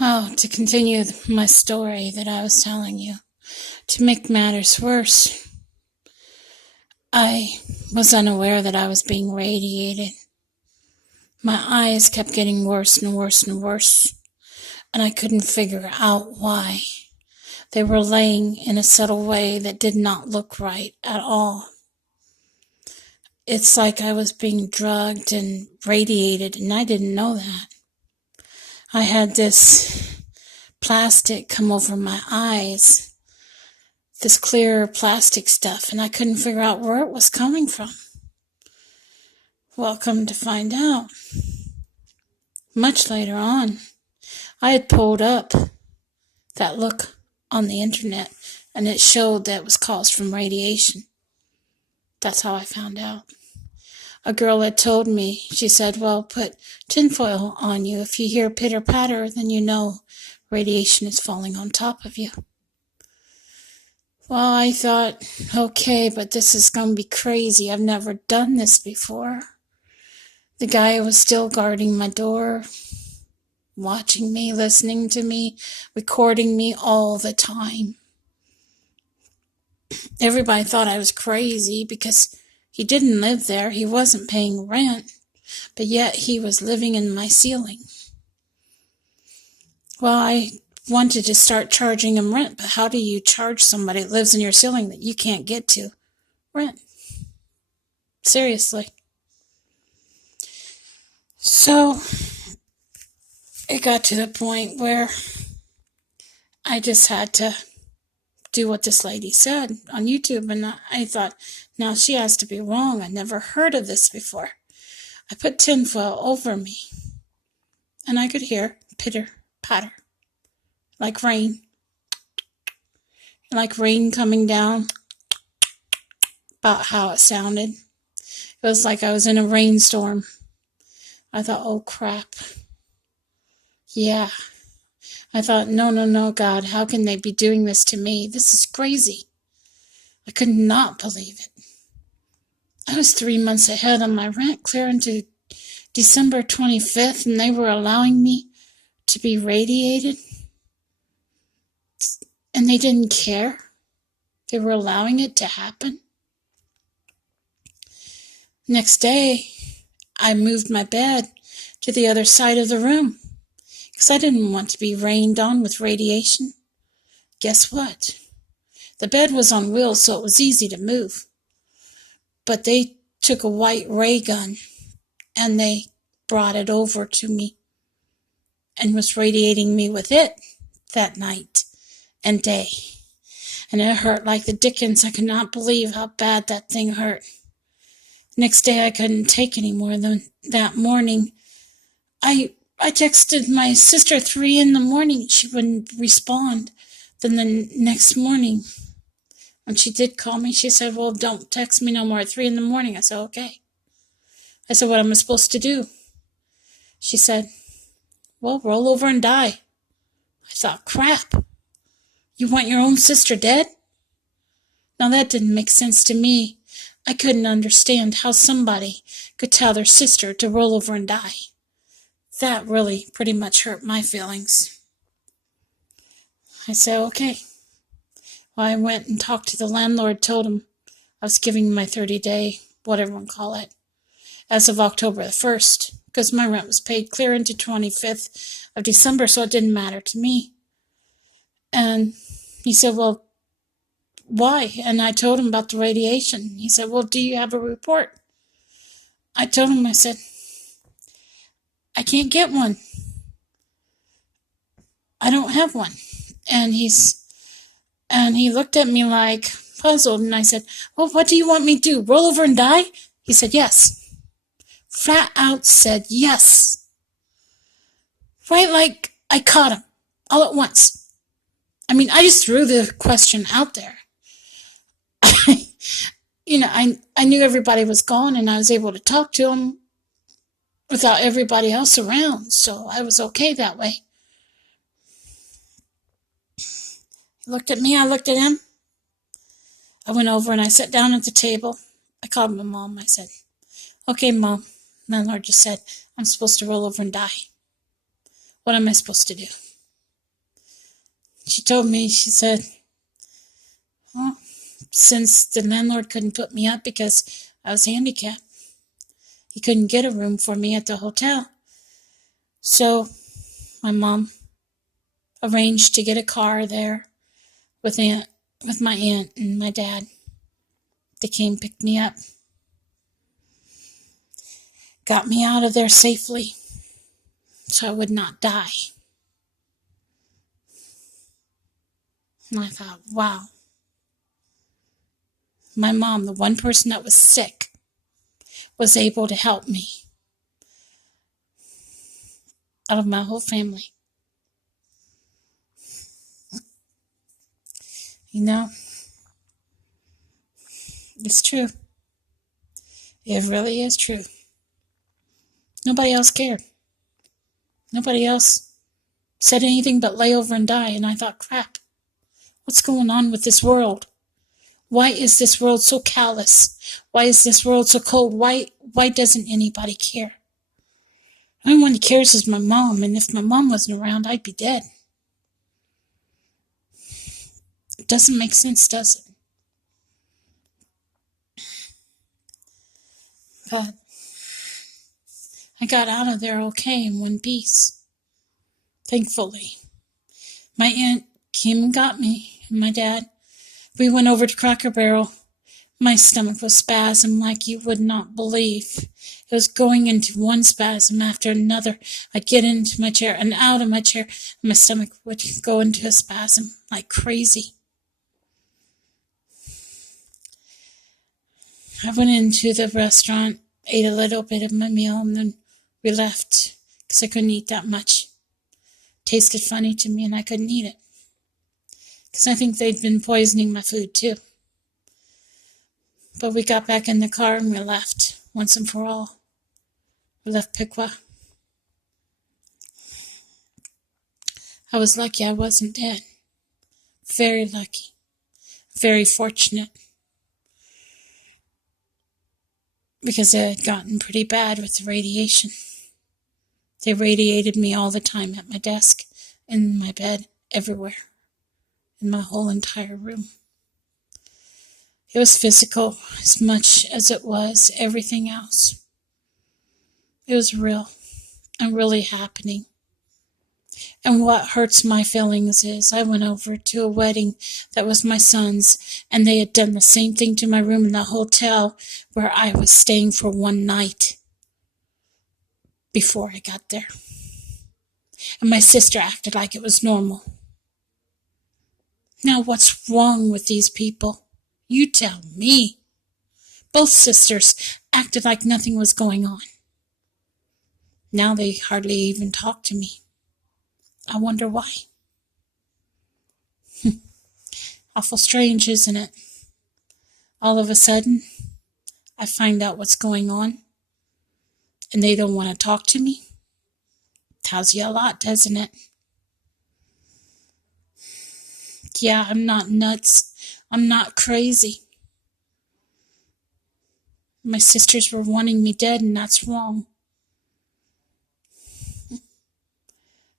Well, to continue my story that I was telling you, to make matters worse, I was unaware that I was being radiated. My eyes kept getting worse and worse and worse, and I couldn't figure out why. They were laying in a subtle way that did not look right at all. It's like I was being drugged and radiated, and I didn't know that. I had this plastic come over my eyes, this clear plastic stuff, and I couldn't figure out where it was coming from. Well, come to find out, much later on, I had pulled up that look on the internet, and it showed that it was caused from radiation. That's how I found out. A girl had told me, she said, well, put tinfoil on you. If you hear pitter-patter, then you know radiation is falling on top of you. Well, I thought, okay, but this is going to be crazy. I've never done this before. The guy was still guarding my door, watching me, listening to me, recording me all the time. Everybody thought I was crazy because he didn't live there. He wasn't paying rent, but yet he was living in my ceiling. Well, I wanted to start charging him rent, but how do you charge somebody that lives in your ceiling that you can't get to rent? Seriously. So it got to the point where I just had to do what this lady said on YouTube, and I thought, now she has to be wrong. I never heard of this before. I put tinfoil over me, and I could hear pitter-patter, like rain coming down, about how it sounded. It was like I was in a rainstorm. I thought, oh crap. Yeah. I thought, no, God, how can they be doing this to me? This is crazy. I could not believe it. I was 3 months ahead on my rent, clear into December 25th, and they were allowing me to be radiated. And they didn't care. They were allowing it to happen. Next day, I moved my bed to the other side of the room because I didn't want to be rained on with radiation. Guess what? The bed was on wheels, so it was easy to move. But they took a white ray gun and they brought it over to me and was radiating me with it that night and day. And it hurt like the dickens. I could not believe how bad that thing hurt. Next day, I couldn't take any more than that morning. I texted my sister 3 a.m. She wouldn't respond. Then the next morning, when she did call me, she said, well, don't text me no more at 3 a.m. I said, okay. I said, what am I supposed to do? She said, well, roll over and die. I thought, crap. You want your own sister dead? Now that didn't make sense to me. I couldn't understand how somebody could tell their sister to roll over and die. That really pretty much hurt my feelings. I said, okay. Well, I went and talked to the landlord, told him I was giving my 30-day, whatever you call it, as of October the 1st, because my rent was paid clear into 25th of December, so it didn't matter to me. And he said, well, why? And I told him about the radiation. He said, well, do you have a report? I told him, I said, I can't get one. I don't have one. And he looked at me like puzzled, and I said, well, what do you want me to do? Roll over and die? He said, yes. Flat out said yes. Right like I caught him all at once. I mean, I just threw the question out there. I knew everybody was gone, and I was able to talk to him without everybody else around, so I was okay that way. He looked at me, I looked at him. I went over and I sat down at the table. I called my mom. I said, okay, Mom, landlord just said I'm supposed to roll over and die. What am I supposed to do? she told me, she said, well, since the landlord couldn't put me up because I was handicapped, he couldn't get a room for me at the hotel. So my mom arranged to get a car there with my aunt and my dad. They came picked me up, got me out of there safely so I would not die. And I thought, wow. My mom, the one person that was sick, was able to help me out of my whole family. You know, it's true. It really is true. Nobody else cared. Nobody else said anything but lay over and die. And I thought, crap, what's going on with this world? Why is this world so callous? Why is this world so cold? Why doesn't anybody care? The only one who cares is my mom, and if my mom wasn't around, I'd be dead. It doesn't make sense, does it? But I got out of there okay in one piece. Thankfully. My aunt came and got me, and my dad. We went over to Cracker Barrel. My stomach was spasm like you would not believe. It was going into one spasm after another. I'd get into my chair and out of my chair, and my stomach would go into a spasm like crazy. I went into the restaurant, ate a little bit of my meal, and then we left because I couldn't eat that much. It tasted funny to me, and I couldn't eat it because I think they'd been poisoning my food too. But we got back in the car and we left once and for all. We left Piqua. I was lucky I wasn't dead. Very lucky. Very fortunate. Because it had gotten pretty bad with the radiation. They radiated me all the time at my desk, in my bed, everywhere. In my whole entire room. It was physical as much as it was everything else. It was real and really happening. And what hurts my feelings is I went over to a wedding that was my son's, and they had done the same thing to my room in the hotel where I was staying for one night before I got there. And my sister acted like it was normal. Now what's wrong with these people? You tell me. Both sisters acted like nothing was going on. Now they hardly even talk to me. I wonder why. Awful strange, isn't it? All of a sudden, I find out what's going on, and they don't want to talk to me. Tells you a lot, doesn't it? Yeah, I'm not nuts. I'm not crazy. My sisters were wanting me dead, and that's wrong.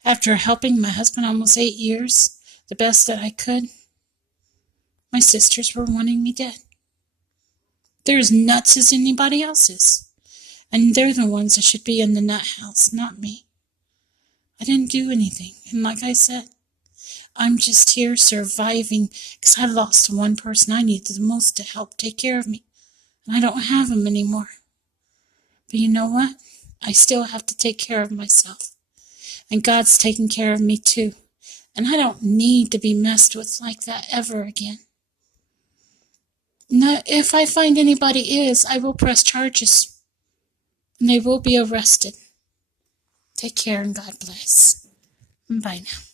After helping my husband almost 8 years, the best that I could, my sisters were wanting me dead. They're as nuts as anybody else is. And they're the ones that should be in the nut house, not me. I didn't do anything. And like I said, I'm just here surviving because I lost one person I needed the most to help take care of me. And I don't have him anymore. But you know what? I still have to take care of myself. And God's taking care of me too. And I don't need to be messed with like that ever again. Now, if I find anybody is, I will press charges. And they will be arrested. Take care and God bless. Bye now.